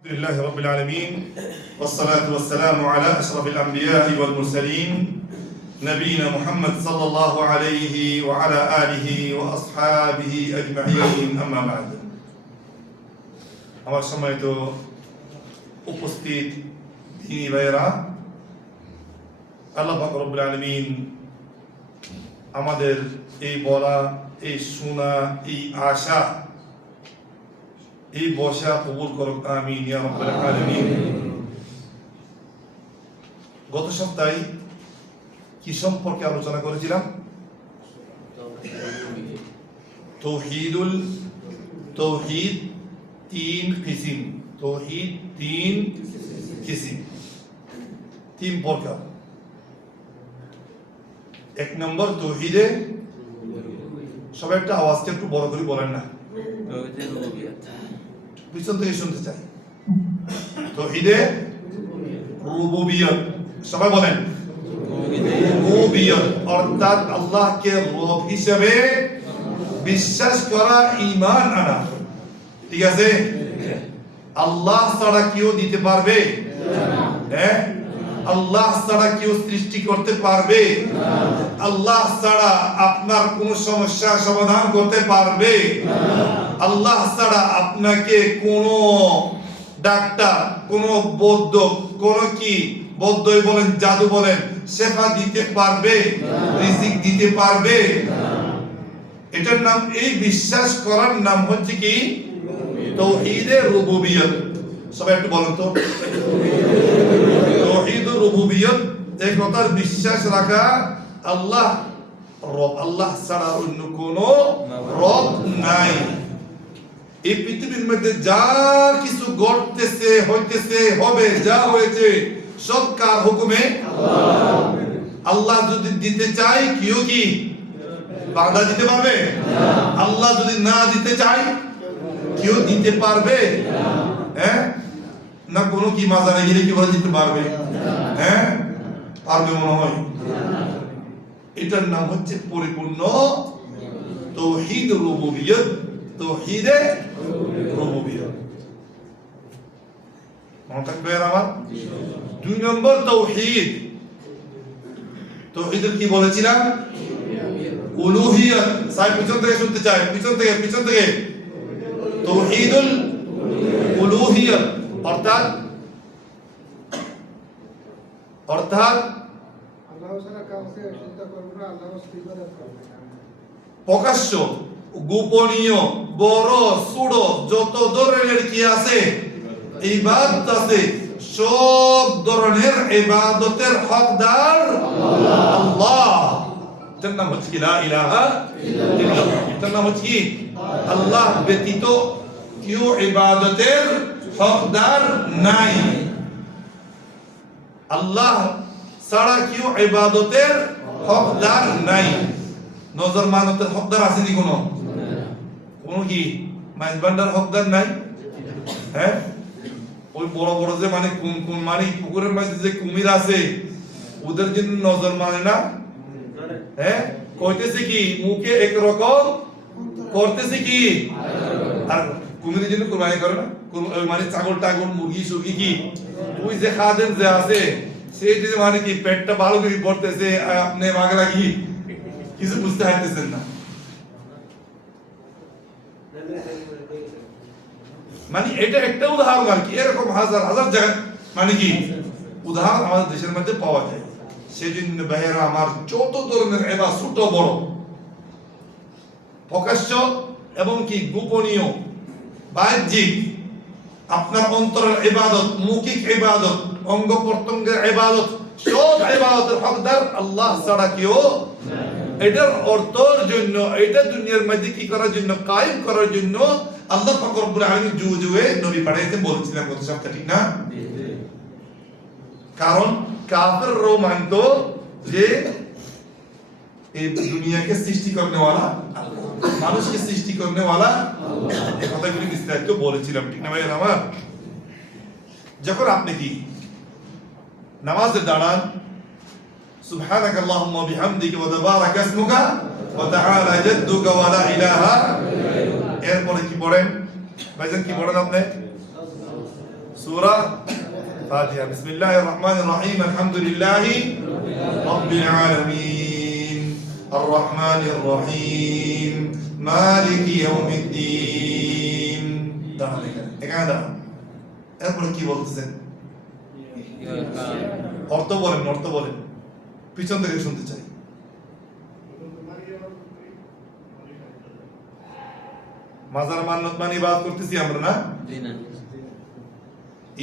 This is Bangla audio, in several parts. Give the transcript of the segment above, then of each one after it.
الحمد لله رب العالمين والصلاة والسلام على أشرف الأنبياء والمرسلين نبينا محمد صلى الله عليه وعلى آله وأصحابه أجمعين أما بعد আমার সম্মানিত উপস্থিত দিনী ভাইয়েরা, আল্লাহ পাক রব্বুল আলামিন আমাদের এই বলা, এই শোনা, এই আশা, এই বসা কবুল করুক, আমিন ইয়া রাব্বাল আলামিন। গত সপ্তাহে কি সম্পর্কে আলোচনা করেছিলাম? তৌহিদ তিন কিসিম, তৌহিদ তিন কিসিম, তিন প্রকার। এক নম্বর তৌহিদে, সবাই একটা আওয়াজটা একটু বড় করে বলেন না, পিছন থেকে শুনতে চাই। তৌহিদে রুবুবিয়ত, সবাই বলেন রুবুবিয়ত, অর্থাৎ আল্লাহকে রব হিসেবে বিশ্বাস করা, ঈমান আনা। ঠিক আছে? আল্লাহ ছাড়া কেউ দিতে পারবে? হ্যাঁ, আল্লাহ ছাড়া কেউ সৃষ্টি করতে পারবে? আল্লাহ ছাড়া আপনার কোন সমস্যা সমাধান করতে পারবে? আল্লাহ ছাড়া আপনাকে কোন ডাক্তার, কোন বৌদ্ধ, কোন কি বৌদ্ধই বলেন, জাদু বলেন, শেফা দিতে পারবে? রিজিক দিতে পারবে? এটার নাম, এই বিশ্বাস করার নাম হচ্ছে কি? তাওহীদে রুবুবিয়ত। সবাই একটু বলেন তো, তাওহীদ রুবুবিয়ত, এই কথার বিশ্বাস রাখা আল্লাহ রব, আল্লাহ ছাড়া অন্য কোন রব নাই। এই পৃথিবীর মধ্যে যা কিছু ঘটতেছে, হইতেছে, হবে, যা হয়েছে সব কার হুকুমে? আল্লাহ যদি দিতে চায়, কেউ কি বাধা দিতে পারবে? আল্লাহ যদি না দিতে চায়, কেউ দিতে পারবে? হ্যাঁ, না কোনো কি মাজারে গেলে কি বলে দিতে পারবে? হ্যাঁ, পারবে মনে হয়। এটার নাম হচ্ছে পরিপূর্ণ তাওহীদ রুবুবিয়ত, তাওহীদে রুবুবিয়ত। মনে থাকবে আমার? দুই নম্বর তাওহীদ, তাওহীদের কি বলেছিলাম? উলুহিয়ত। সাহেব পিছন থেকে শুনতে চাই, পিছন থেকে। তাওহীদুল উলুহিয়ত, অর্থাৎ প্রকাশ্য, গোপনীয়, বড় ছোট যত ধরনের কি আছে ইবাদত আছে, সব ধরনের ইবাদতের হকদার আল্লাহ। এটার নাম হচ্ছে লা ইলাহা ইল্লাল্লাহ। এটার নাম হচ্ছে কি? আল্লাহ ব্যতীত কেউ ইবাদতের হকদার নাই। আল্লাহ ছাড়া কেউ ইবাদতের হকদার নাই। নজর মানতের হকদার আছে নি কোনো? কি মাইজ ভান্ডার হকদার নাই? হ্যাঁ, ওই বড় বড় যে মানে কোন মানে পুকুরের মাঝে যে কুমির আছে, ওদের জন্য নজর মানে না? হ্যাঁ, কইতেছে কি মুখে একরকম, করতেছে কি আর কুমিরের জন্য কুরবানি করে না? মানে ছাগল টাগল, মুরগি সুরগি কি ওই যে খাদেম যে আছে, সেই যে মানে কি পেটটা ভালো করে পড়তেছে, আপনি মাগলা কি কিছু বুঝতে পারতেছেন না। মানে এটা একটা উদাহরণ আর কি, এরকম হাজার হাজার জায়গা মানে কি উদাহরণ আমাদের দেশের মধ্যে পাওয়া যায়। সেজন্য ভাইয়েরা আমার, যত ধরনের এবার ছোট বড়, প্রকাশ্য এবং কি গোপনীয়, বাহ্যিক, আপনার অন্তরের ইবাদত, মৌখিক ইবাদত, অঙ্গ প্রত্যঙ্গের ইবাদত, সব ইবাদতের হকদার আল্লাহ ছাড়া কেউ। এটার অর্থের জন্য, এটা দুনিয়ার মধ্যে কি করার জন্য, কায়েম করার জন্য আল্লাহ পাক রব্বুল আলামিন যুগে নবী পাঠাইতে বলেছিলেন গত সপ্তাহে, ঠিক না? কারণ কাফেররা মানতো যে এই দুনিয়াকে সৃষ্টি করনেওয়ালা আল্লাহ, মানুষকে সৃষ্টি করনেওয়ালা আল্লাহ। এই কথাগুলি বিস্তারিত বলেছিলাম, ঠিক না ভাই আমার? যখন আপনি কি নামাজে দাঁড়ান, সুবহানাকাল্লাহুম্মা বিহামদিকা ওয়া তাবারাকা ইসমুকা ওয়া তাআলা জাদ্দুকা ওয়া লা ইলাহা, এরপরে কি পড়েন ভাইজান? কি পড়েন আপনি? সূরা ফাতিহা। বিসমিল্লাহির রহমানির রহিম, আলহামদুলিল্লাহি রাব্বিল আলামিন, আর রহমানির রহিম, মালিকি ইয়াউমিদ্দিন। দাঁড়ান এখানে দাঁড়ান। এরপরে কি বলতেছেন? অর্থ বলেন, অর্থ বলেন, পিছন থেকে শুনতে চাই। মাজার মান্নত মানে ইবাদত করতেছি আমরা না?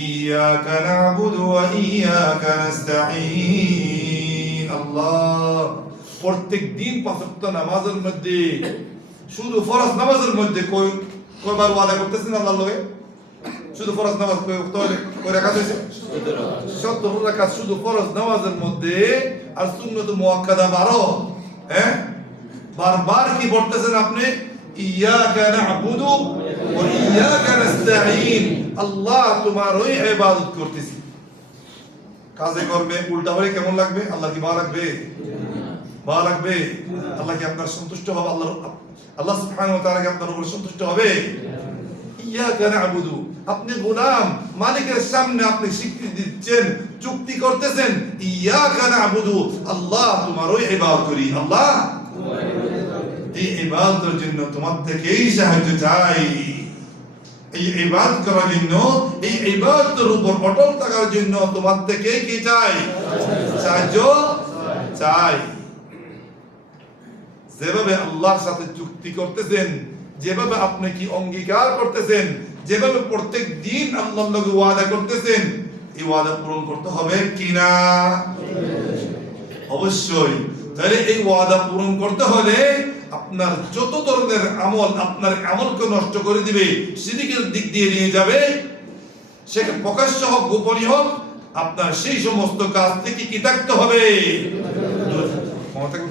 ইয়াকা না'বুদু ওয়া ইয়াকা নাস্তাঈন। আল্লাহ প্রত্যেক দিন পাঁচ ওয়াক্ত নামাজের মধ্যে, শুধু ফরজ নামাজের মধ্যে কয়বার ওয়াদা করতেছেন আল্লাহর লগে? শুধু ফরজ নামাজ কয় রাকাত হইছে? 70 রাকাত শুধু ফরজ নামাজের মধ্যে, আর সুন্নাত মুআক্কাদা 12। হ্যাঁ, বারবার কি পড়তেছেন আপনি? ইয়াকা না'বুদু ওয়া ইয়াকা নাস্তাঈন। আল্লাহ তোমারই ইবাদত করতেছি। কাজে করবে উল্টা হলে কেমন লাগবে? আল্লাহ কি ভালো লাগবে? ভালো লাগবে? আল্লাহ কি আপনার সন্তুষ্ট হবে? আল্লাহ সুবহানাহু ওয়া তাআলা কি আপনার উপর সন্তুষ্ট হবে? ইয়াকা না'বুদু, আপনি গোলাম, মালিকের সামনে আপনি স্বীকৃতি দিচ্ছেন, চুক্তি করতেছেন, ইয়াকা না'বুদু, আল্লাহ তোমারই ইবাদত করি। আল্লাহ এই ইবাদতের জন্য তোমার থেকেই সাহায্য চাই। এই ইবাদত করার জন্য, এই ইবাদতের উপর অটল থাকার জন্য তোমার থেকে কি চাই? সাহায্য চাই। যেভাবে আল্লাহর সাথে চুক্তি করতেছেন, যেভাবে আপনি কি অঙ্গীকার করতেছেন, যেভাবে প্রত্যেক দিন আল্লাহর লগে ওয়াদা করতেছেন, এই ওয়াদা পূরণ করতে হবে কিনা? অবশ্যই। তাহলে এই ওয়াদা পূরণ করতে হলে আপনার যত ধরনের আমল আপনার আমলকে নষ্ট করে দিবে, শিরকের দিক দিয়ে নিয়ে যাবে, সেটা প্রকাশ্য হোক গোপনীয় হোক, আপনার সেই সমস্ত কাজ থেকে কি থাকতে হবে?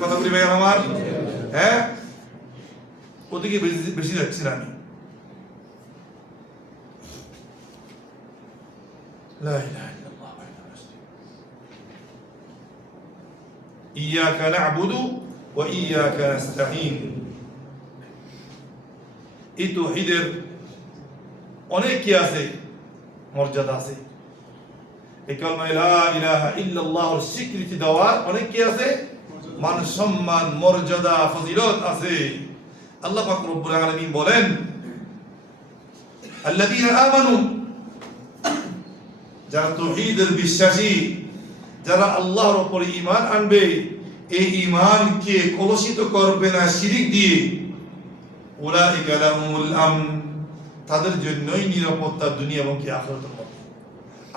কথা বলি ভাই আমার। হ্যাঁ, ওদিকে বেশি যাচ্ছি না আমি। লা ইলাহা ইল্লাল্লাহ ইয়াকা না'বুদু ওয়া ইয়াকা নাস্তাঈন। এই তাওহীদের অনেক কি আছে, মর্যাদা আছে। এই কালমা লা ইলাহা ইল্লাল্লাহর স্বীকৃতি দেওয়ার অনেক কি আছে, মান সম্মান, মর্যাদা, ফজিলত আছে। আল্লাহ পাক রব্বুল আলামিন বলেন, আল্লাযীনা আমানু, যারা তাওহীদের বিশ্বাসী, যারা আল্লাহর উপর ঈমান আনবে, এই ঈমানকে কলুষিত করবে না শিরক দিয়ে, উলাইকা লাহুমুল আমন, তাদের জন্যই নিরাপত্তা দুনিয়া এবং আখিরাতের মধ্যে।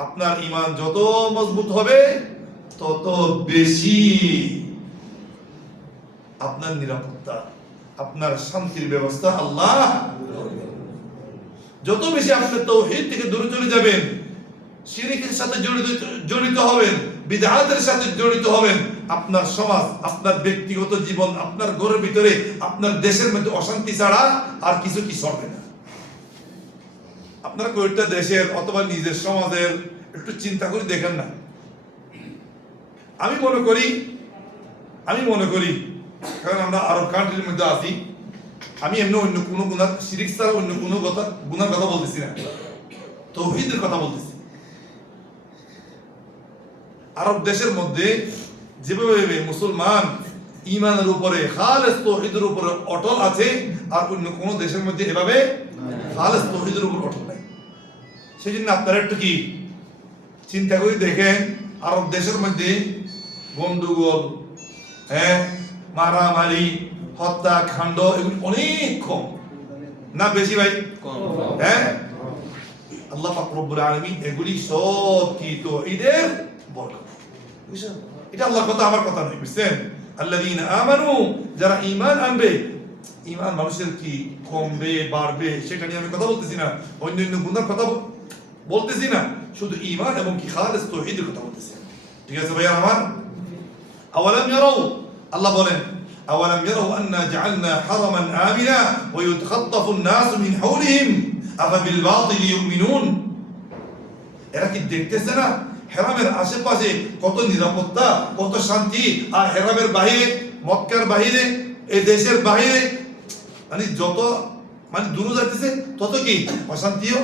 আপনার ঈমান যত মজবুত হবে তত বেশি আপনার নিরাপত্তা, আপনার শান্তির ব্যবস্থা আল্লাহ। যত বেশি আপনি তাওহীদ থেকে দূরে চলে যাবেন, শিরকের সাথে জড়িত হবেন, বিদআতের সাথে জড়িত হবেন, আপনার সমাজ, আপনার ব্যক্তিগত জীবন, আপনার ঘরের ভিতরে, আপনার দেশের মধ্যে অশান্তি ছাড়া আর কিছু কি চলবে না। আপনার কয়েকটা দেশের অথবা নিজের সমাজের একটু চিন্তা করে দেখেন না। আমি মনে করি কারণ আমরা আরব কান্ট্রির মধ্যে আছি, আমি এমনি অন্য কোনো গুনাহ, শিরক ছাড়া অন্য কোনো গুনার কথা বলতেছি না, তাওহীদের কথা বলতেছি। আরব দেশের মধ্যে যেভাবে মুসলমান ঈমানের উপরে, খালেস তাওহীদের উপরে অটল আছে, আর অন্য কোনো দেশের মধ্যে এভাবে খালেস তাওহীদের উপর অটল নাই। সেই জন্য আপনারা একটু কি চিন্তা করে দেখেন, আরব দেশের মধ্যে গন্ডগোল, হ্যাঁ, মারামারি, হত্যাকাণ্ড এগুলি অনেক কম না বেশি ভাই? হ্যাঁ, আল্লাহ পাক রব্বুল আলামিন এগুলি সব কি তাওহীদের বরকত। বুঝছেন? এটা আল্লাহর কথা, আমার কথা নয়, বুঝছেন? আল্লাযীনা আমানু, যারা ঈমান আনবে। ঈমান মানুষের কি কমবে বাড়বে সেটা নিয়ে আমি কথা বলতেছি না, অন্য গুনার কথা বলতেছি না, শুধু ঈমান এবং কি খালেস তাওহীদের কথা বলতেছি। ঠিক আছে ভাই আমার? আওয়ালাম ইয়ারাউ, আল্লাহ বলেন, আওয়ালাম ইয়ারাউ আন্না জাআলনা হারামান আমিনা ওয়া ইউতাখাত্তাফু আন-নাসু মিন হাওলিহিম আফা বিল বাতিল ইউমিনুন। এরা কি দেখতেছে না হেরামের আশেপাশে কত নিরাপত্তা, কত শান্তি, আর হেরামের বাইরে, মক্কার বাইরে, এই দেশের বাইরে মানে যত দূর যাইতেছে তত কি অশান্তিও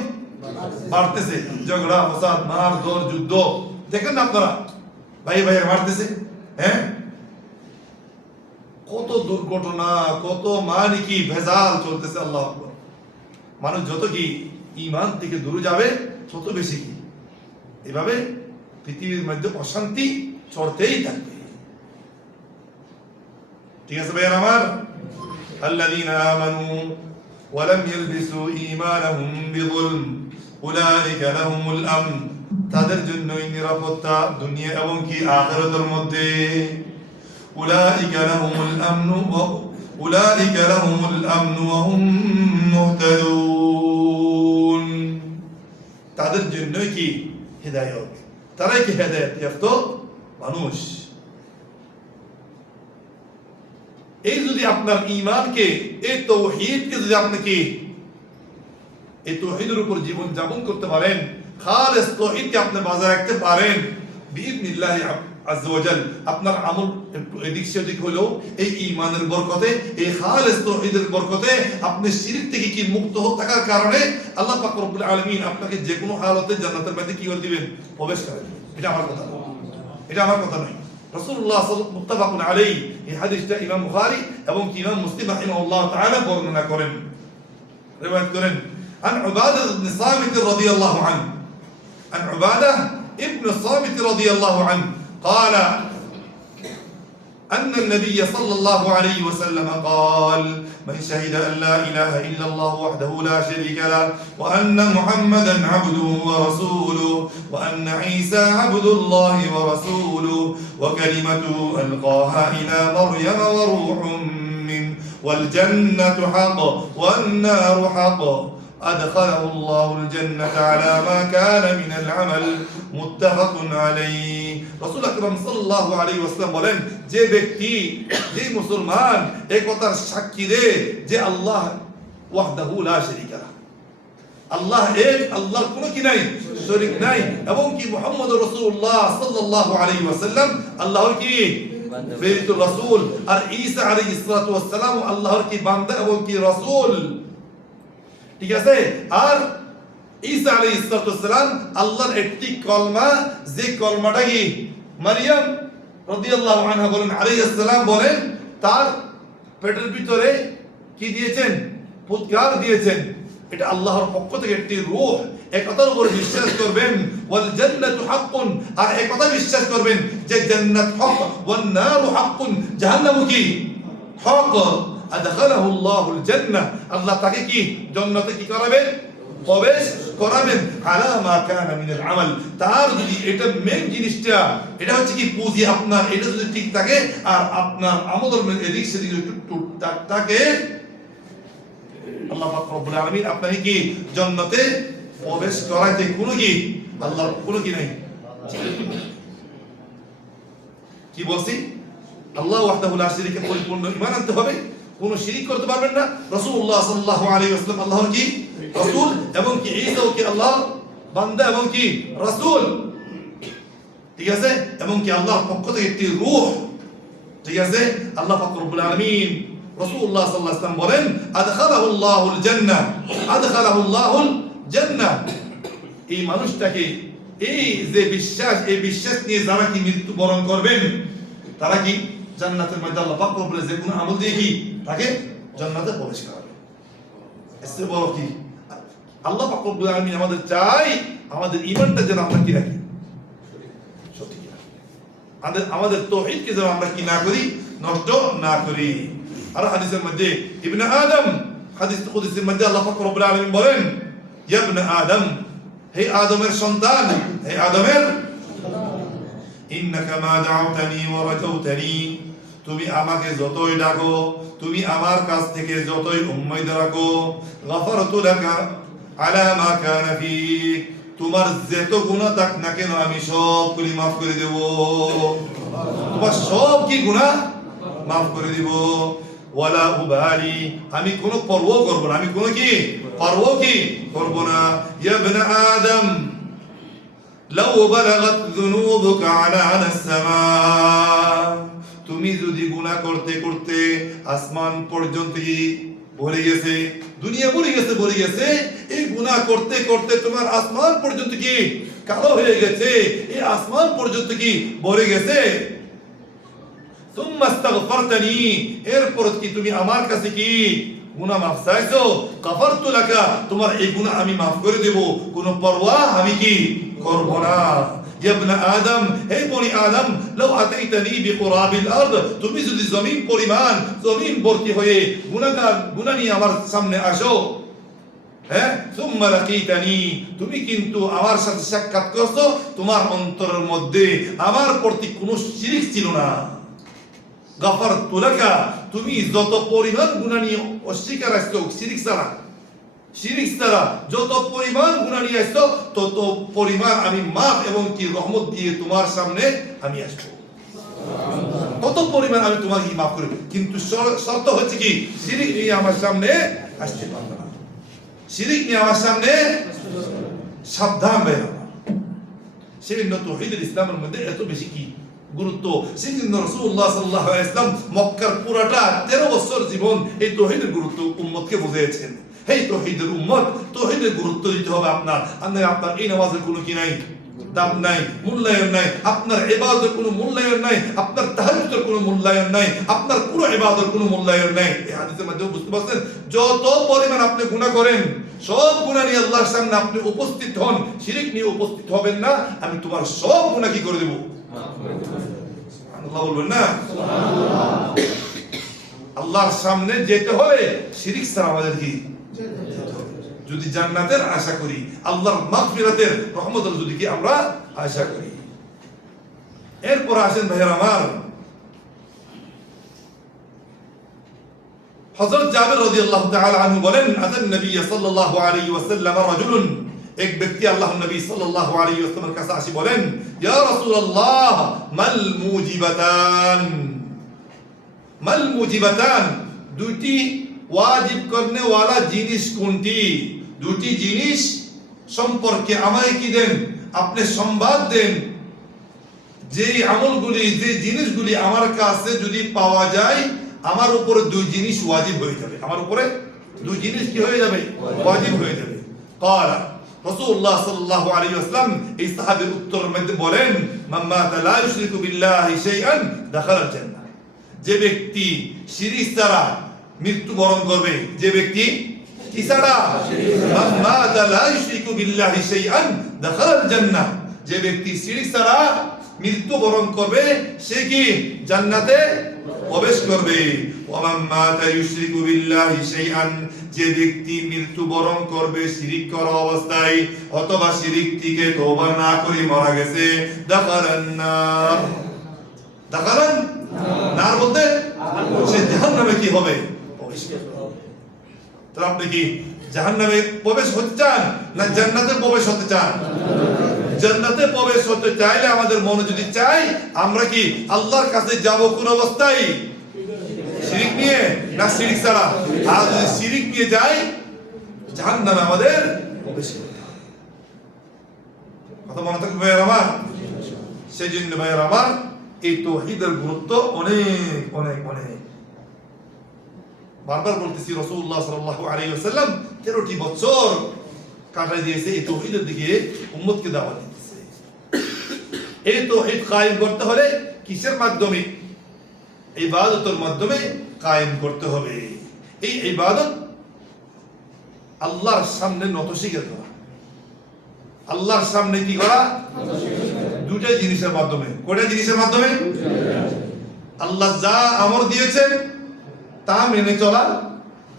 বাড়তেছে। ঝগড়া ফসাদ মারধর যুদ্ধ দেখেন না আপনারা, ভাই ভাই মারতেছে। হ্যাঁ, কত দুর্ঘটনা, কত মানে কি ভেজাল চলতেছে। আল্লাহ আকবার। মানুষ যত কি ঈমান থেকে দূরে যাবে তত বেশি কি এভাবে পৃথিবীর মধ্যে অশান্তি চড়তেই থাকবে। ঠিক আছে ভাইয়া আমার? আল্লাযীনা আমানু ওয়া লাম ইয়ালবিসু ঈমানাহুম বিযুলম উলাইকা লাহুমুল আমন, তাদের জন্যই নিরাপত্তা দুনিয়া এবং কি আখিরাতের মধ্যে। উলাইকা লাহুমুল আমন ওয়া উলাইকা লাহুমুল আমন ওয়া হুম মুহতাদুন, তাদের জন্যই কি হিদায়াত, তারাই কি হেদায়েত প্রাপ্ত মানুষ। এই যদি আপনার ঈমানকে, এই তাওহীদকে যদি আপনি কি এই তাওহীদের উপর জীবন যাপন করতে পারেন, খালিস তাওহীদকে আপনি বজায় রাখতে পারেন, বিইذنিল্লাহি আযজা ওয়া জাল আপনার আমল একটু এদিক সেদিক হলেও এই ঈমানের বরকতে, এই খালিস তাওহীদের বরকতে আপনি শিরক থেকে কি মুক্ত থাকার কারণে আল্লাহ পাক রব্বুল আলামিন আপনাকে যে কোনো হালতে জান্নাতের মধ্যে কি করে দিবেন, প্রবেশ করাবেন। এটা আমার কথা না, এটা আমার কথা নয়। রাসূলুল্লাহ সাল্লাল্লাহু মুত্তাফাকুন আলাইহি, এই হাদিসটা ইমাম বুখারী এবং ইমাম মুসলিম রাহিমাহুল্লাহ তাআলা বর্ণনা করেন, রিওয়ায়াত করেন। عن عبادة بن صامت رضي الله عنه، عن عبادة ابن الصامت رضي الله عنه قال أن النبي صلى الله عليه وسلم قال: من شهد أن لا إله إلا الله وحده لا شريك له وأن محمدا عبده ورسوله وأن عيسى عبد الله ورسوله وكلمته ألقاها إلى مريم وروح منه والجنة حق والنار حق أدخله الله الجنة على ما كان من العمل متفق عليه। রাসূল আকরাম সাল্লাল্লাহু আলাইহি ওয়াসাল্লাম বলেন, যে ব্যক্তি, যে মুসলমান এই কথার সাক্ষী দেয় যে আল্লাহ ওয়াহদাহু লা শারীকা লাহ, আল্লাহ এক, আল্লাহর কোনো কি নাই, শরীক নাই, এবং কি মুহাম্মদুর রাসূলুল্লাহ সাল্লাল্লাহু আলাইহি ওয়াসাল্লাম আল্লাহর কি প্রেরিত রাসূল, আর ঈসা আলাইহিস সালাতু ওয়াস সালাম আল্লাহর কি বান্দা এবং কি রাসূল। ঠিক আছে? আর ঈসা আলাইহিস সালাতু ওয়াস সালাম আল্লাহর একটি কলমা, যে কলমাটা কি মারিয়াম রাদিয়াল্লাহু আনহা বলেন আলাইহিস সালাম বলেন তার পেটের ভিতরে কি দিয়েছেন, ফুৎকার দিয়েছেন, এটা আল্লাহর পক্ষ থেকে একটি রূহ। এই কথার উপর বিশ্বাস করবেন, ওয়াল জান্নাতু হাক্কুন, আর এই কথা বিশ্বাস করবেন যে জান্নাত হক, ওয়ান নারু হাক্কুন, জাহান্নাম কি হক। আদখালাহু আল্লাহুল জান্নাহ, আল্লাহ তাকে কি জান্নাতে কি করাবেন, প্রবেশ করাবেন। আলা মা কানা মিনাল আমাল, তার যদি এটা মেইন জিনিসটা, এটা হচ্ছে কি পুঁজি আপনার, এটা যদি ঠিক থাকে আর আপনার আমলের এদিক সেদিক একটু টুকটাক থাকে, আল্লাহ পাক রব্বুল আলামিন আপনাকে কি জান্নাতে প্রবেশ করাইতে কোনো কি আল্লাহর কোনো কি নাই। কি বলছি? আল্লাহ ওয়াহদাহু লা শারীকা লাহু পরিপূর্ণ ঈমান আনতে হবে, কোনো শিরিক করতে পারবেন না। রাসূলুল্লাহ সাল্লাল্লাহু আলাইহি ওয়াসাল্লাম আল্লাহর কি রাসূল, এবং কি ঈসাও কি আল্লাহর বান্দা এবং কি রাসূল। ঠিক আছে? এবং কি আল্লাহর পক্ষ থেকে একটি রূহ। ঠিক আছে? আল্লাহ পাক রব্বুল আলামিন রাসূলুল্লাহ সাল্লাল্লাহু আলাইহি ওয়াসাল্লাম বলেন, আদখালাহু আল্লাহুল জান্নাহ, আদখালাহু আল্লাহুল জান্নাহ। এই মানুষটাকে, এই যে বিশ্বাস, এই বিশ্বাস নিয়ে যারা কি মৃত্যুবরণ করবেন তারা কি জান্নাতের মধ্যে আল্লাহ পাক রব্বুল যে কোনো আমল দিয়ে কি তাকে জান্নাতে প্রবেশ করাবে। এসে বড় কি আল্লাহ পাক রব্বুল আলামিন আমাদের চাই আমাদের ঈমানটা যেন আমরা কি রাখি, সঠিক রাখি, আমাদের তাওহীদকে যেন আমরা কি না করি, নষ্ট না করি। আর হাদিসের মধ্যে ইবনে আদম, হাদিস কুদসির মধ্যে আল্লাহ পাক রব্বুল আলামিন বলেন, ইয়া ইবনে আদম, হে আদমের সন্তান, হে আদমের, ইন্নাকা মা দাউতানি ওয়া রাজাউতানি, তুমি আমাকে যতই ডাকো, তুমি আমার কাছ থেকে যতই উম্মীদ রাখো, গফরতু লাকা আলা মা কানা ফিক, তোমার যত গুনাহ থাক না কেন আমি সবগুলি মাফ করে দেব, তোমার সব কি গুনাহ মাফ করে দেব। ওয়ালা উবালি, আমি কোনো পরোয়া করব না, আমি কোনো কি পরোয়া কি করব না। ইয়া ইবনে আদম, লাউ বালাগাত যুনুবুকা আনানাস সামা, তুমি যদি গুনাহ করতে করতে আসমান পর্যন্ত ভরে গেছে, দুনিয়া ভরে গেছে, এই গুনাহ করতে করতে তোমার আসমান পর্যন্ত কি কালো হয়ে গেছে, এই আসমান পর্যন্ত কি ভরে গেছে। সুম্মা আস্তাগফারতানি, এরপর কি তুমি আমার কাছে কি গুনাহ মাফ চাইছো, গফারতু লাকা, তোমার এই গুনাহ আমি মাফ করে দেব, কোনো পরোয়া আমি কি করব না। ইয়া ইবনা আদম, হে বনি আদম, লাউ আতাইতানি বিকুরাবিল আরদ, তুমি যদি জমিন পরিমাণ, জমিন ভর্তি হয়ে গুনাহ নিয়ে আমার সামনে আসো, হ্যাঁ, সুম্মা লাকিতানি, তুমি কিন্তু আমার সাথে সাক্ষাৎ করছো, তোমার অন্তরের মধ্যে আমার প্রতি কোনো শিরক ছিল না, গফারতু লাকা, তুমি যত পরিমাণ গুনাহ নিয়ে অস্বীকার আসছো, শিরিক ছাড়া যত পরিমাণ গুনাহ নিয়ে আসছো, তত পরিমাণ আমি মাফ এবং কি রহমত দিয়ে তোমার সামনে আমি আসবো, তত পরিমাণ আমি তোমাকে মাফ করব। কিন্তু শর্ত হচ্ছে কি, শিরিক নিয়ে আমার সামনে আসতে পারবে না, শিরিক নিয়ে আমার সামনে সাবধান হয়ে যাবে। সেই জন্য তাওহীদুল ইসলামের মধ্যে এত বেশি কি গুরুত্ব। সেই জন্য রাসূলুল্লাহ সাল্লাল্লাহু আলাইহি ওয়াসাল্লাম মক্কার পুরাটা 13 বছর জীবন এই তাওহীদের গুরুত্ব উম্মতকে বুঝিয়েছেন। এই তাওহীদের উম্মত, তাওহীদের গুরুত্ব দিতে হবে আপনার। আপনার এই নামাজের কোনো কি নাই, দাম নাই, মূল্যায়ন নাই, আপনার ইবাদতের কোনো মূল্যায়ন নাই, আপনার তাহাজ্জুদের কোনো মূল্যায়ন নাই, আপনার পুরো ইবাদতের কোনো মূল্যায়ন নাই। এই হাদিসের মধ্যে বুঝতে পারছেন, যত পরিমাণ আপনি গুনাহ করেন, সব গুনাহ নিয়ে আল্লাহর সামনে আপনি উপস্থিত হন, শিরক নিয়ে উপস্থিত হবেন না, আমি তোমার সব গুনাহ কি করে দেব, আল্লাহ বলবেন না। আল্লাহর সামনে যেতে হলে শিরক ছাড়া আমাদের কি, যদি জান্নাতের আশা করি, আল্লাহর মাগফিরাতের রহমতের যদি কি আমরা আশা করি। এরপর আসেন ভাইয়ের আমার, হযরত জাবের রাদিয়াল্লাহু তাআলা আনহু বলেন, আতান নবী সাল্লাল্লাহু আলাইহি ওয়াসাল্লাম রাজুলুন, এক ব্যক্তি আল্লাহর নবী সাল্লাল্লাহু আলাইহি ওয়াসাল্লামের কাছে আসি বলেন, ইয়া রাসূলুল্লাহ, মাল মুজিবাতান, দুটি ওয়াজিব করনে ওয়ালা জিনিস কোনটি, দুটি জিনিস সম্পর্কে আমায় কি দেন, আপনি সংবাদ দেন, যে আমলগুলি, যে জিনিসগুলি আমার কাছে যদি পাওয়া যায়, আমার উপরে দুই জিনিস ওয়াজিব হয়ে যাবে, আমার উপরে দুই জিনিস কি হয়ে যাবে, ওয়াজিব হয়ে যাবে। ক্বালা, রাসূলুল্লাহ সাল্লাল্লাহু আলাইহি ওয়াসাল্লাম এই সাহাবীর উত্তরের মধ্যে বলেন, মান মাতা লা ইউশরিকু বিল্লাহি শাইআন দাখালাল জান্নাহ, যে ব্যক্তি শিরক ছাড়া মৃত্যুবরণ করবে, যে ব্যক্তি কি ছাড়া, মান মাতা লা ইউশরিকু বিল্লাহি শাইআন দাখালাল জান্নাহ, যে ব্যক্তি শিরক ছাড়া মৃত্যুবরণ করবে, সে কি জান্নাতে প্রবেশ করবে। ওয়া মান মাতা ইউশরিকু বিল্লাহি শাইআন, যে ব্যক্তি মৃত্যুবরণ করবে শিরক করা অবস্থায়, অথবা শিরক থেকে তওবা না করে মারা গেছে, দাখালান নার, দাখালান নার বলতে সে জাহান্নামে কি হবে, প্রবেশ করবে। তাহলে আপনি কি জাহান্নামে প্রবেশ হতে চান না জান্নাতে প্রবেশ হতে চান? জান্নাতে প্রবেশ হতে চাইলে আমাদের মনে যদি চাই, আমরা কি আল্লাহর কাছে যাব কোন অবস্থায়, শিরক নিয়ে না শিরক ছাড়া? আর যদি শিরক নিয়ে যাই, জাহান্নামে আমাদের প্রবেশ করতে হবে। কথা মনে থাকবে ভাইয়ের আমার। সেই জন্য ভাইয়ের আমার, এই তাওহীদের গুরুত্ব অনেক অনেক অনেক। বারবার বলতেছি, রাসূলুল্লাহ সাল্লাল্লাহু আলাইহি ওয়াসাল্লাম 13টি বছর কাটাই দিয়েছে এই তাওহীদের দিকে উম্মতকে দাওয়াত দিতেছে। এই তাওহীদ কায়েম করতে হলে কিসের মাধ্যমে? ইবাদতের মাধ্যমে কায়েম করতে হবে। এই ইবাদত আল্লাহর সামনে নতশিখর করা, আল্লাহর সামনে কি করা, দুটা জিনিসের মাধ্যমে। কয়টা জিনিসের মাধ্যমে? আল্লাহ যা আমর দিয়েছেন তা মেনে চলা,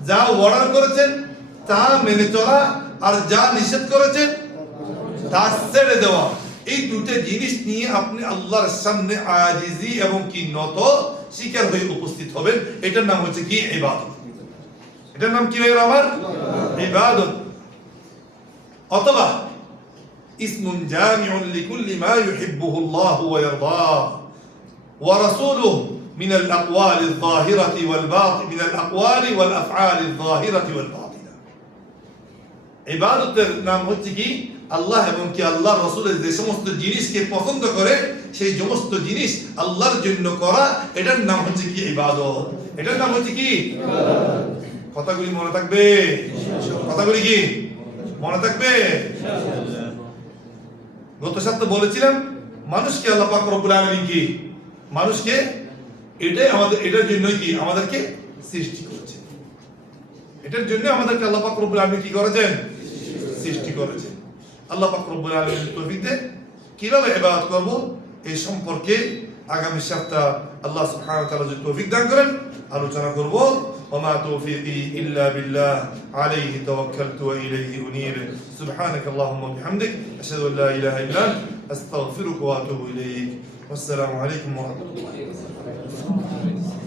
যা অর্ডার করেছেন তা মেনে চলা, আর যা নিষেধ করেছেন তা ছেড়ে দেওয়া। এই দুটো জিনিস নিয়ে আপনি আল্লাহর সামনে আজিজি এবং কি নত শিকার হয়ে উপস্থিত হবেন। এটার নাম হচ্ছে কি ইবাদত। এটার নাম কি ভাইরা আমার? ইবাদত। অথবা ইসমুন জামিউন লিকুল্লি মা ইউহিব্বুহু আল্লাহু ওয়া ইয়ারদাহু ওয়া রাসূলুহু من الأقوال الظاهرة والباطنة، من الأقوال والأفعال الظاهرة والباطنة। ইবাদতের নাম হচ্ছে কি আল্লাহ এবং কি আল্লাহর রাসূলের যে সমস্ত জিনিসকে পছন্দ করে সেই সমস্ত জিনিস আল্লাহর জন্য করা, এটার নাম হচ্ছে কি ইবাদত। এটার নাম হচ্ছে কি? কথাগুলি মনে থাকবে? কথাগুলি কি মনে থাকবে? গত সপ্তাহে বলেছিলাম মানুষকে আল্লাহ পাক রব্বুল আলামিন কি মানুষকে এটাই আমাদের এটার জন্যই কি আমাদেরকে সৃষ্টি করেছেন। এটার জন্য আমাদেরকে আল্লাহ পাক রব্বুল আলামিন কি করেছেন? সৃষ্টি করেছেন। আল্লাহ পাক রব্বুল আলামিনের তৌফিক দেন কিভাবে ইবাদত করব এই সম্পর্কে আগামী সপ্তাহে আল্লাহ সুবহানাহু ওয়া তাআলা যদি তৌফিক দান করেন আলোচনা করব। ওমা তৌফিকি ইল্লা বিল্লাহ আলাইহি তাওয়াক্কালতু ওয়া ইলাইহি উনীব। সুবহানাকাল্লাহুম্মা ওয়া বিহামদিক আশহাদু আল্লা ইলাহা ইল্লা আনতা আস্তাগফিরুকা ওয়া আতুবু ইলাইক। ওয়াসসালামু আলাইকুম ওয়া রাহমাতুল্লাহি ওয়া বারাকাতুহু।